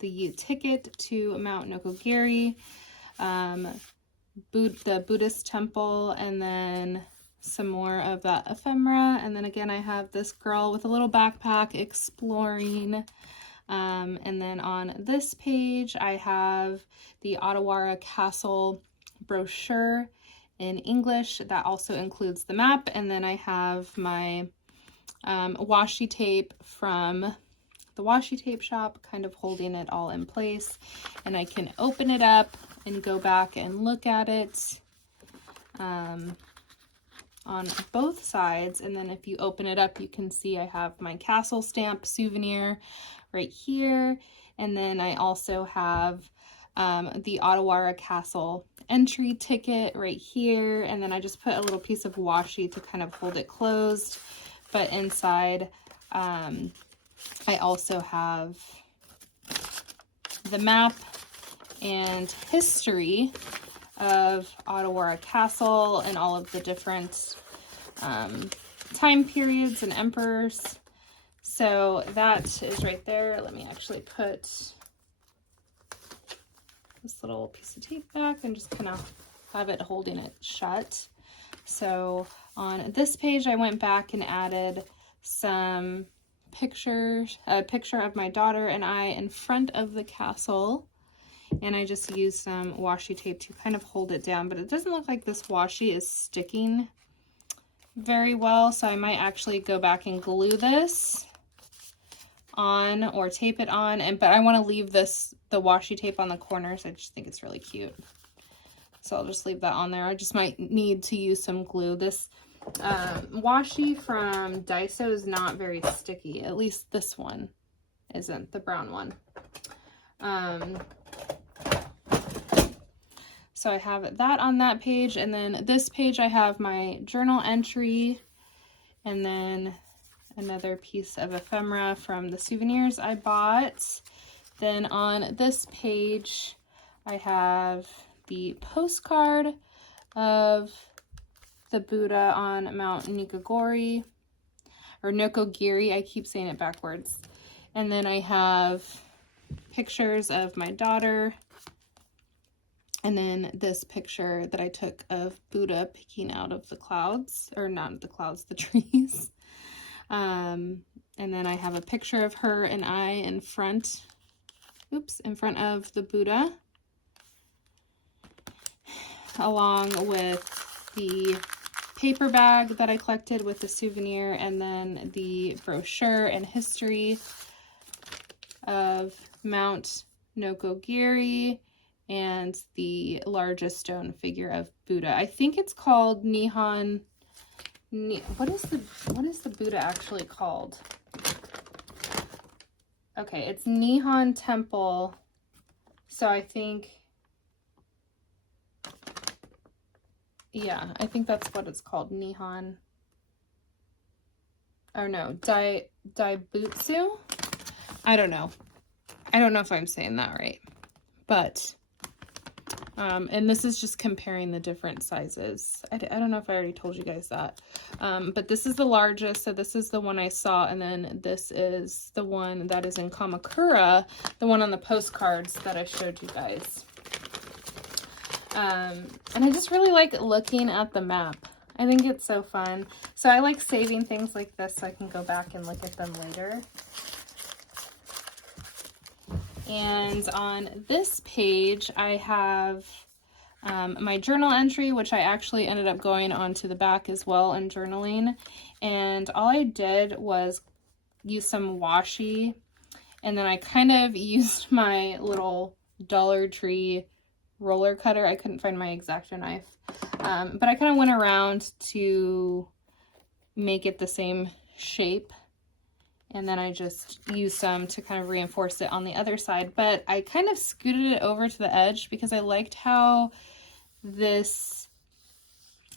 the ticket to Mount Nokogiri, the Buddhist temple, and then some more of that ephemera. And then again I have this girl with a little backpack exploring. And then on this page I have the Odowara Castle brochure in English that also includes the map, and then I have my washi tape from the washi tape shop kind of holding it all in place, and I can open it up and go back and look at it on both sides. And then if you open it up, you can see I have my castle stamp souvenir right here, and then I also have the Odowara Castle entry ticket right here, and then I just put a little piece of washi to kind of hold it closed. But inside I also have the map and history of Odowara Castle and all of the different time periods and emperors. So that is right there. Let me actually put this little piece of tape back and just kind of have it holding it shut. So on this page, I went back and added some pictures, a picture of my daughter and I in front of the castle. And I just used some washi tape to kind of hold it down, but it doesn't look like this washi is sticking very well. So I might actually go back and glue this on or tape it on. But I want to leave the washi tape on the corners. I just think it's really cute. So I'll just leave that on there. I just might need to use some glue. This washi from DAISO is not very sticky. At least this one isn't, the brown one. So I have that on that page. And then this page I have my journal entry. And then another piece of ephemera from the souvenirs I bought. Then on this page I have the postcard of the Buddha on Mount Nokogiri, or Nokogiri, I keep saying it backwards. And then I have pictures of my daughter, and then this picture that I took of Buddha peeking out of the clouds, or not the clouds, the trees. And then I have a picture of her and I in front of the Buddha, along with the paper bag that I collected with the souvenir, and then the brochure and history of Mount Nokogiri and the largest stone figure of Buddha. I think it's called Nihon. What is the Buddha actually called? Okay, it's Nihon Temple. So I think, yeah, I think that's what it's called, Nihon. Oh no, Daibutsu? I don't know. I don't know if I'm saying that right. But, and this is just comparing the different sizes. I don't know if I already told you guys that. But this is the largest, so this is the one I saw, and then this is the one that is in Kamakura, the one on the postcards that I showed you guys. And I just really like looking at the map. I think it's so fun. So I like saving things like this so I can go back and look at them later. And on this page, I have my journal entry, which I actually ended up going onto the back as well and journaling. And all I did was use some washi, and then I kind of used my little Dollar Tree roller cutter. I couldn't find my X-Acto knife, but I kind of went around to make it the same shape, and then I just used some to kind of reinforce it on the other side. But I kind of scooted it over to the edge because I liked how this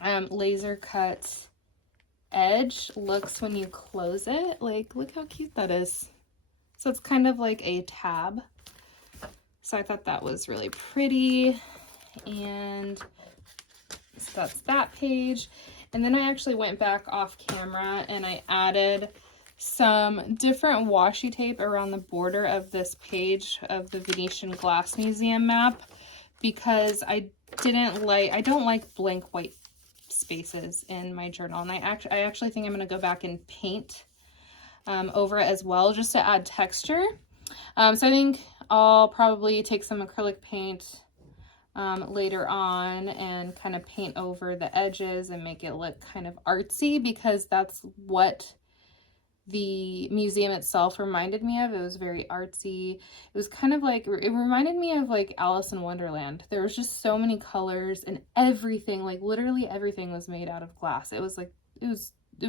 laser cut edge looks when you close it. Like, look how cute that is. So it's kind of like a tab. So I thought that was really pretty. And so that's that page. And then I actually went back off camera and I added some different washi tape around the border of this page of the Venetian Glass Museum map, because I don't like blank white spaces in my journal. And I actually think I'm going to go back and paint over it as well, just to add texture. So I think I'll probably take some acrylic paint later on and kind of paint over the edges and make it look kind of artsy, because that's what the museum itself reminded me of. It was very artsy. It was kind of like, it reminded me of like Alice in Wonderland. There was just so many colors and everything, like literally everything was made out of glass. It was like, it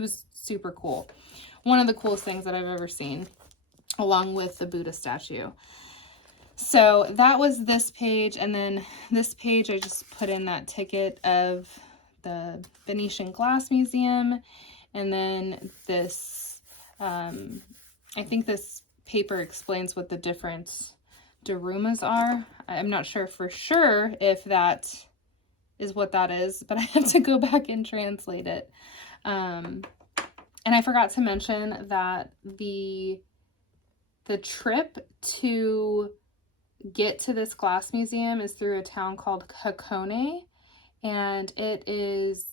was super cool. One of the coolest things that I've ever seen, along with the Buddha statue. So that was this page. And then this page, I just put in that ticket of the Venetian Glass Museum. And then this, I think this paper explains what the different darumas are. I'm not sure for sure if that is what that is, but I have to go back and translate it. And I forgot to mention that the trip to get to this glass museum is through a town called Hakone, and it is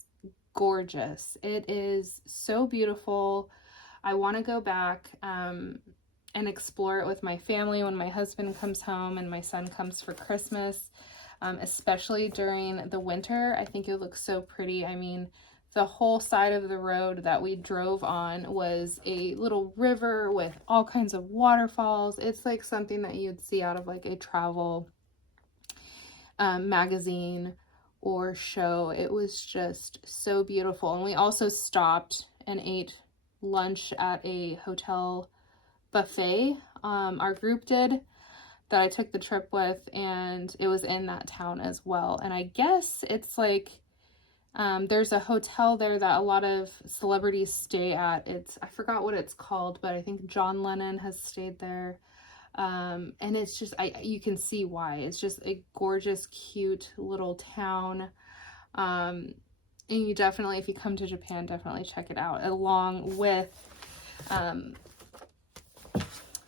gorgeous. It is so beautiful. I want to go back and explore it with my family when my husband comes home and my son comes for Christmas, especially during the winter. I think it looks so pretty. I mean, the whole side of the road that we drove on was a little river with all kinds of waterfalls. It's like something that you'd see out of like a travel magazine or show. It was just so beautiful. And we also stopped and ate lunch at a hotel buffet. Our group did, that I took the trip with, and it was in that town as well. And I guess it's like there's a hotel there that a lot of celebrities stay at. I forgot what it's called, but I think John Lennon has stayed there. And it's just, you can see why. It's just a gorgeous, cute little town. And you definitely, if you come to Japan, definitely check it out, along with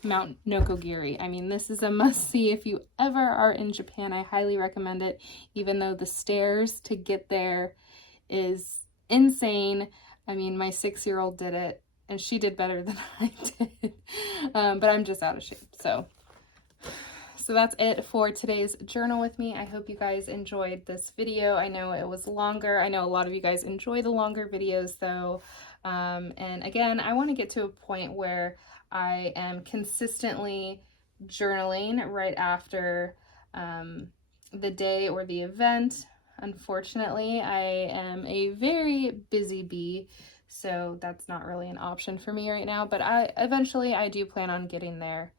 Mount Nokogiri. I mean, this is a must-see if you ever are in Japan. I highly recommend it, even though the stairs to get there is insane. I mean, my 6-year-old did it, and she did better than I did, but I'm just out of shape. So that's it for today's journal with me. I hope you guys enjoyed this video. I know it was longer. I know a lot of you guys enjoy the longer videos though. And again, I want to get to a point where I am consistently journaling right after the day or the event. Unfortunately, I am a very busy bee, so that's not really an option for me right now, but eventually I do plan on getting there.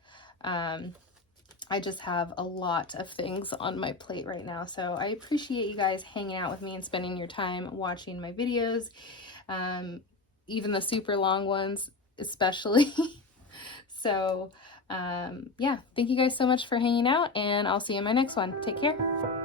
I just have a lot of things on my plate right now, so I appreciate you guys hanging out with me and spending your time watching my videos, even the super long ones especially. So yeah, thank you guys so much for hanging out, and I'll see you in my next one. Take care.